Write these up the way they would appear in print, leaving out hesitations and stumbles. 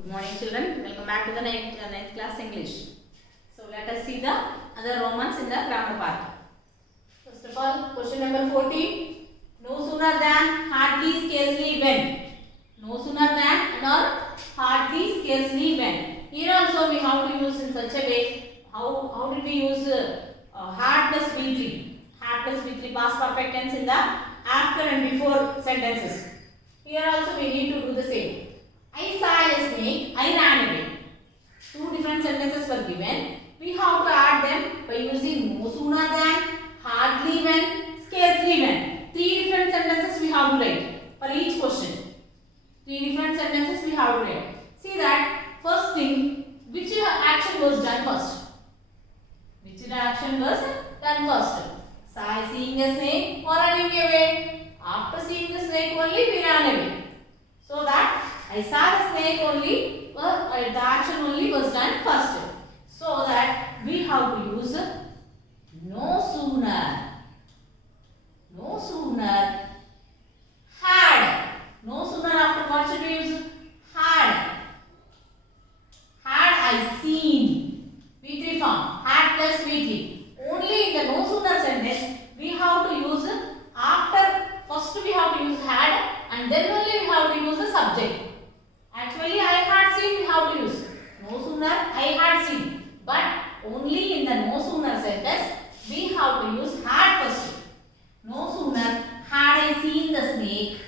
Good morning, children. Welcome back to the ninth class English. So let us see the other Romans in the grammar part. First of all, question number 14. No sooner than, hardly, scarcely, when. No sooner than or hardly, scarcely, when. Here also we have to use in such a way. How did we use had plus V3? Had plus V3 past perfect tense in the after and before sentences. Here also we need to do the same. I saw a snake, I ran away. Two different sentences were given. We have to add them by using no sooner than, hardly when, scarcely when. Three different sentences we have to write for each question. Three different sentences we have to write. See that first thing, which action was done first? Which action was done first? Saw seeing a snake or running away? After seeing the snake only we ran away. So that I saw the snake only, the action only was done first. So that we have to use no sooner. No sooner. Had. No sooner after what should we use? Had. Had I seen. V3 form. Had plus V3. Only in the no sooner sentence we have to use after. First we have to use had and then only we have to use the subject. Actually I had seen we have to use. No sooner I had seen. But only in the no sooner sentence we have to use had first. No sooner had I seen the snake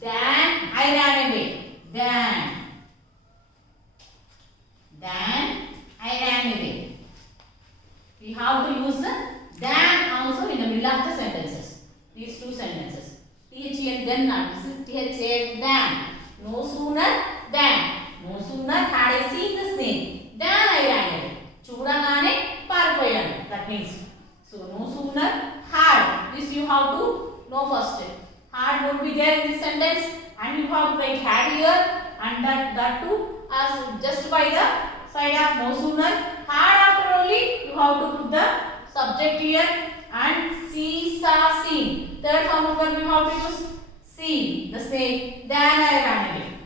than I ran away. Than I ran away. We have to use the than also in the middle of the sentences. These two sentences. THEN then not. This is THEN than. No sooner than. No sooner had I seen the snake than I ran away. Chudagane parpoyanu. That means. So no sooner had. This you have to know first. Had would be there in this sentence and you have to write had here and that too as just by the side of no sooner. Had after only you have to put the subject here and see, saw, seen. Third form of verb we have to use seen the snake than I ran away.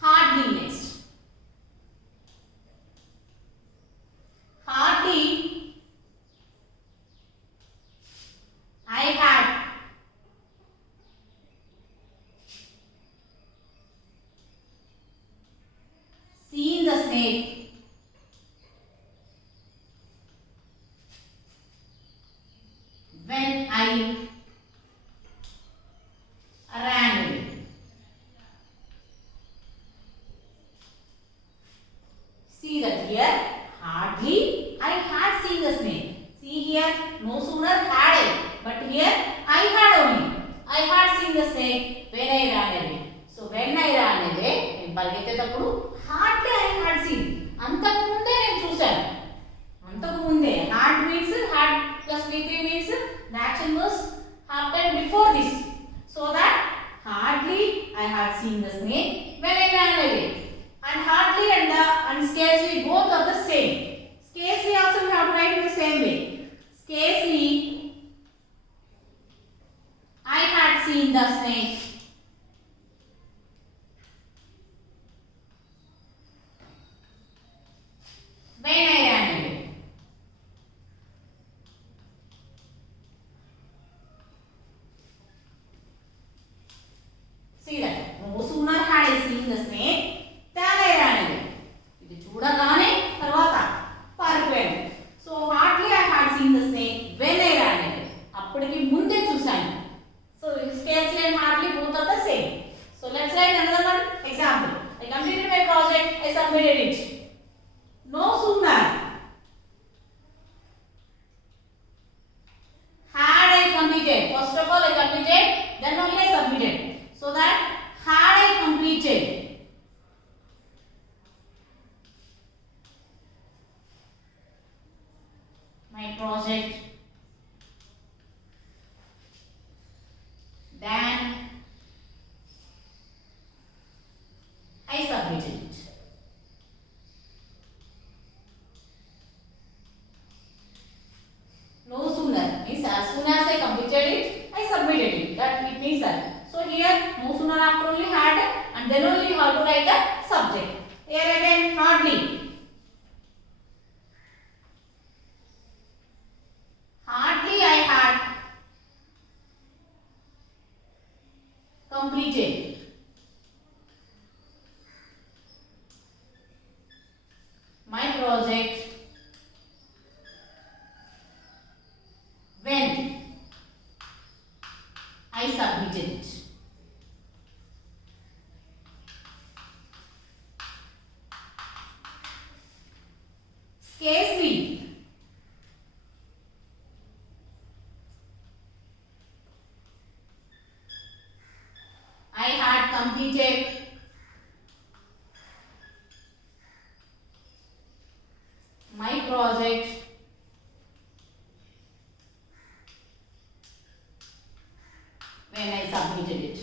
Hardly next. Hardly I had seen the snake when I ran away. See that here, hardly I had seen the snake. See here, no sooner had I, but here I had only. I had seen the snake when I ran away. So when I ran away, in పరిగెత్తేటప్పుడు hardly I had seen. అంతకు ముందే నేను చూశాను. అంతకు ముందే had means had plus V3 means the action was happened before this. So that hardly I had seen the snake when I ran away. And hardly and scarcely both are the same. Scarcely also we have to write in the same way. Scarcely I had seen the snake when I ran away. See that no sooner had I seen the snake than I ran away. ఇది చూడగానే తర్వాత పారిపోయాను. So hardly I had seen the snake when I ran away. అప్పటికి ముందే చూశాను. So scarcely and hardly both are the same. So let's write another one example. I completed my project. I submitted it. No sooner had I completed. First of all I completed, then only I submitted. So that had I completed my project, then I submitted it. No sooner means as soon as I completed it, I submitted it. That it completed. My project when I submitted it. Scarcely. I had completed my project when I submitted it.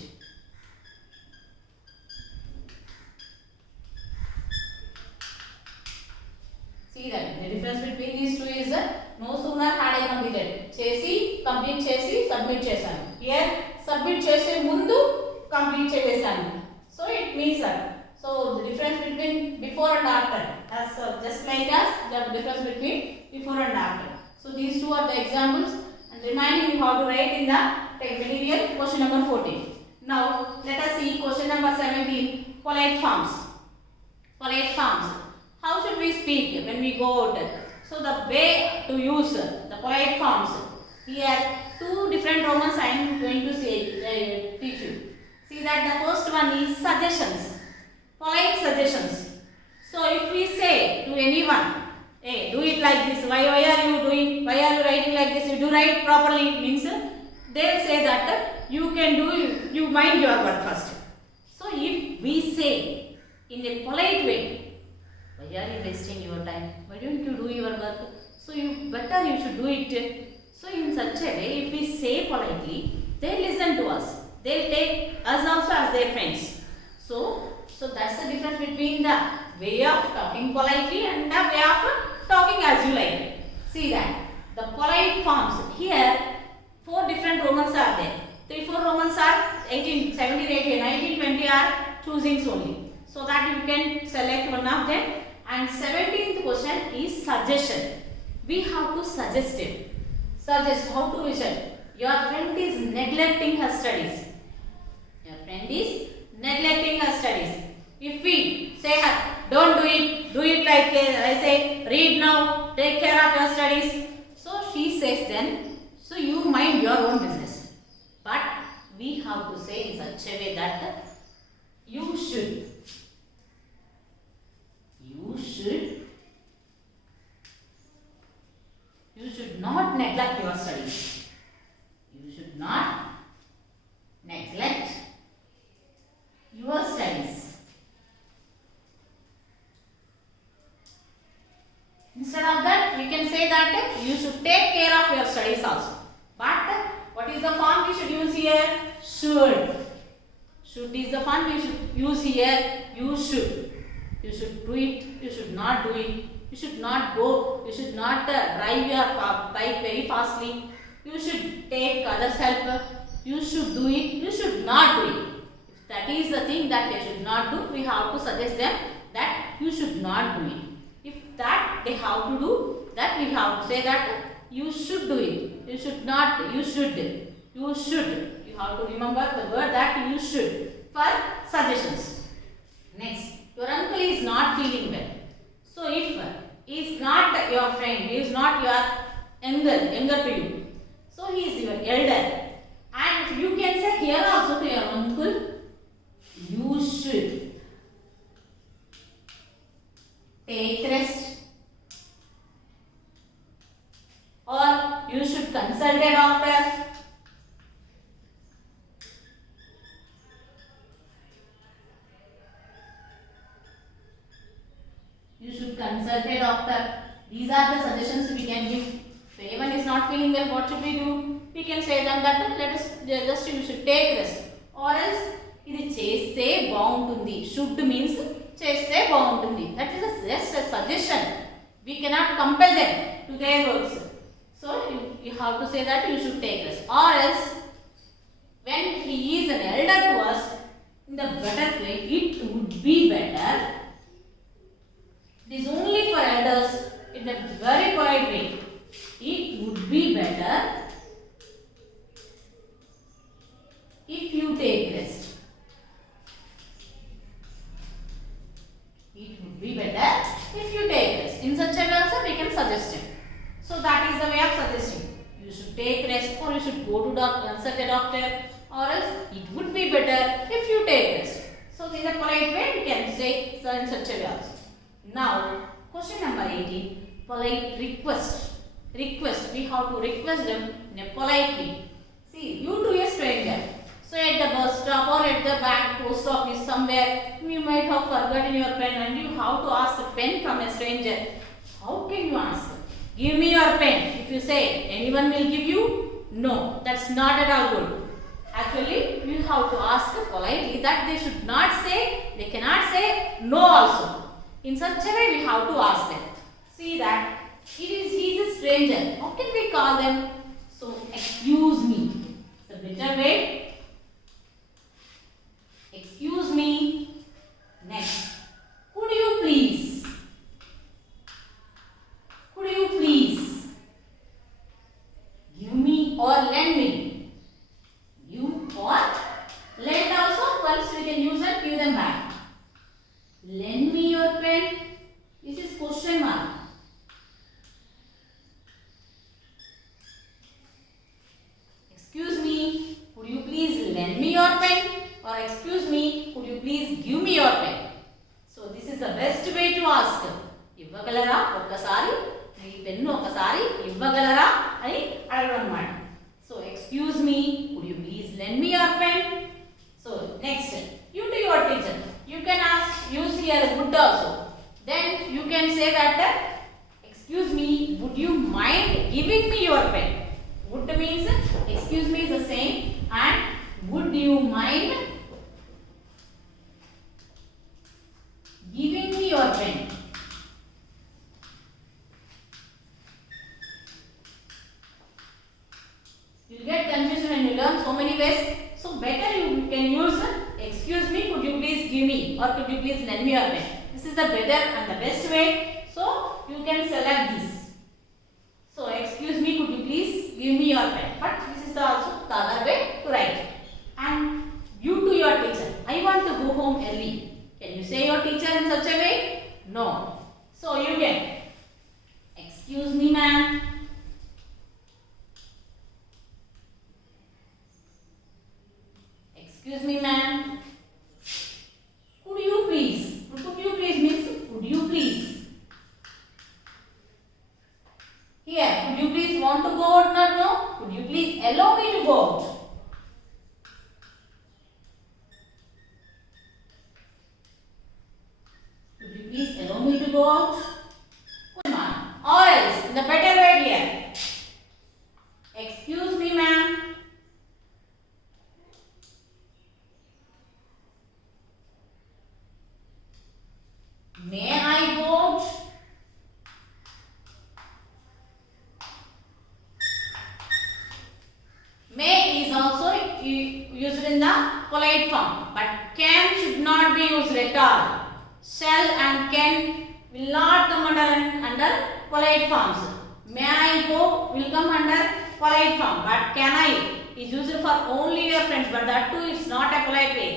See that the difference between these two is no sooner had I completed. Chesi, complete chesi, submit chesanu. Here submit chese mundu complete chesanu. So it means that. So the difference between before and after, as just like as the difference between before and after. So these two are the examples, and remaining you have to write in the text material question number 14. Now let us see question number 17. Polite forms. Polite forms. How should we speak when we go out? So the way to use the polite forms. Here two different Romans I am going to say teach you. See that the first one is suggestions. Polite suggestions. So if we say to anyone, hey, do it like this. Why are you doing? Why are you writing like this? You do write properly. Means they will say that you can do. You mind your work first. So if we say in a polite way, why are you wasting your time? Why don't you do your work? So you should do it. So in such a way, if we say politely, they listen to us. They take us also as their friends. So that's the difference between the way of talking politely and the way of talking as you like. See that the polite forms here, 4 different Romans are there. 3-4 Romans are 18, 17, 18, 19, 20 are choosings only. So that you can select one of them. And 17th question is suggestion. We have to suggest it. Suggest how to vision. Your friend is neglecting her studies. Your friend is neglecting her studies. If we say her, don't do it like I say, read now, take care of your studies. So she says then, so you mind your own business. But we have to say in such a way that you should not neglect your studies. You should not neglect your studies. Instead of that, we can say that you should take care of your studies also. But what is the form we should use here? Should. Should is the form we should use here. You should. You should do it. You should not do it. You should not go. You should not drive your bike very fastly. You should take others' help. You should do it. You should not do it. If that is the thing that they should not do, we have to suggest them that you should not do it. If that they have to do, that we have to say that you should do it. You should not. You should. You should. You have to remember the word that you should for suggestions. Next, your uncle is not feeling well. So if he is not your friend, he is not your younger to you. So he is your elder. And you can say here also to your uncle, you should take rest, or you should consult a doctor. You should consult a doctor. These are the suggestions we can give. If anyone is not feeling well, what should we do? We can say them that let us just you should take rest. Or else, ఇది చేస్తే బాగుంటుంది. Should means చేస్తే బాగుంటుంది. That is just a suggestion. We cannot compel them to their works. So you have to say that you should take rest. Or else, when he is an elder to us, in the better way, it would be better. It is only for elders in a very polite way. It would be better if you take rest. doctor, or else it would be better if you take rest. So in a polite way we can say so in such a way also. Now question number 18, polite request. Request, we have to request them in a polite way. See, you to a stranger. So at the bus stop or at the bank, post office, somewhere, you might have forgotten your pen and you have to ask a pen from a stranger. How can you ask? Give me your pen. If you say, anyone will give you? No, that's not at all good. Actually, you have to ask politely that they should not say, they cannot say no also. In such a way, we have to ask them. See that he is a stranger. How can we call them? So, excuse me. It's a better way. Excuse me. Next. Could you please? Could you please give me or lend me? You or lend also. Once we can use it, give them back. Lend me your pen. This is question mark. Excuse me, could you please lend me your pen? Or excuse me, could you please give me your pen? So this is the best way to ask. ఇవ్వగలరా ఒక్కసారి మీ pen ఒకసారి ఇవ్వగలరా అని అడగడం అన్నమాట. So excuse me, could you please lend me your pen? So next, you to your teacher. You can ask, use here would also. Then you can say that, excuse me, would you mind giving me your pen? Would means excuse me is the same, and would you mind giving me your pen? You will get confused when you learn so many ways. So better you can use excuse me, could you please give me, or could you please lend me your pen. This is the better and the best way. So you can select this. So excuse me, could you please give me your pen. But this is also the other way to write. And you to your teacher. I want to go home early. Can you say your teacher in such a way? No. So you can. Excuse me, ma'am. Excuse me, ma'am. Could you please? Could you please means could you please? Here, could you please want to go out or no? Could you please allow me to go out? Could you please allow me to go out? Or else, in the better way here. Excuse me, ma'am. May I go out? May is also used in the polite form, but can should not be used at all. Shall and can will not come under polite forms. May I go will come under polite form, but can I is used for only your friends, but that too is not a polite way.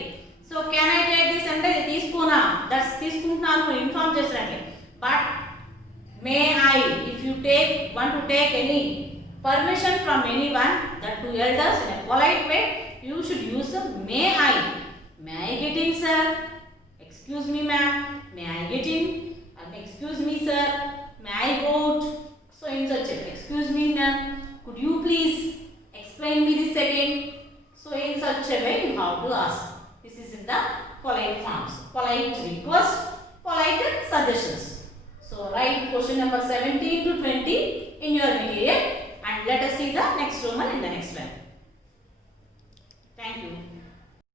So can I take this under తీసుకున్నా, that's తీసుకుంటున్నాను inform చేసినట్లే. But may I, if you want to take any permission from anyone, that to elders in a polite way, you should use may I. May I get in, sir? Excuse me, ma'am. May I get in? Excuse me, sir. May I go out? So in such a way, excuse me, ma'am. Could you please explain me this again? So in such a way, you have to ask. This is in the polite forms. Polite request, polite suggestions. So write question number 17 to 20 in your material, and let us see the next Roman in the next one. Thank you.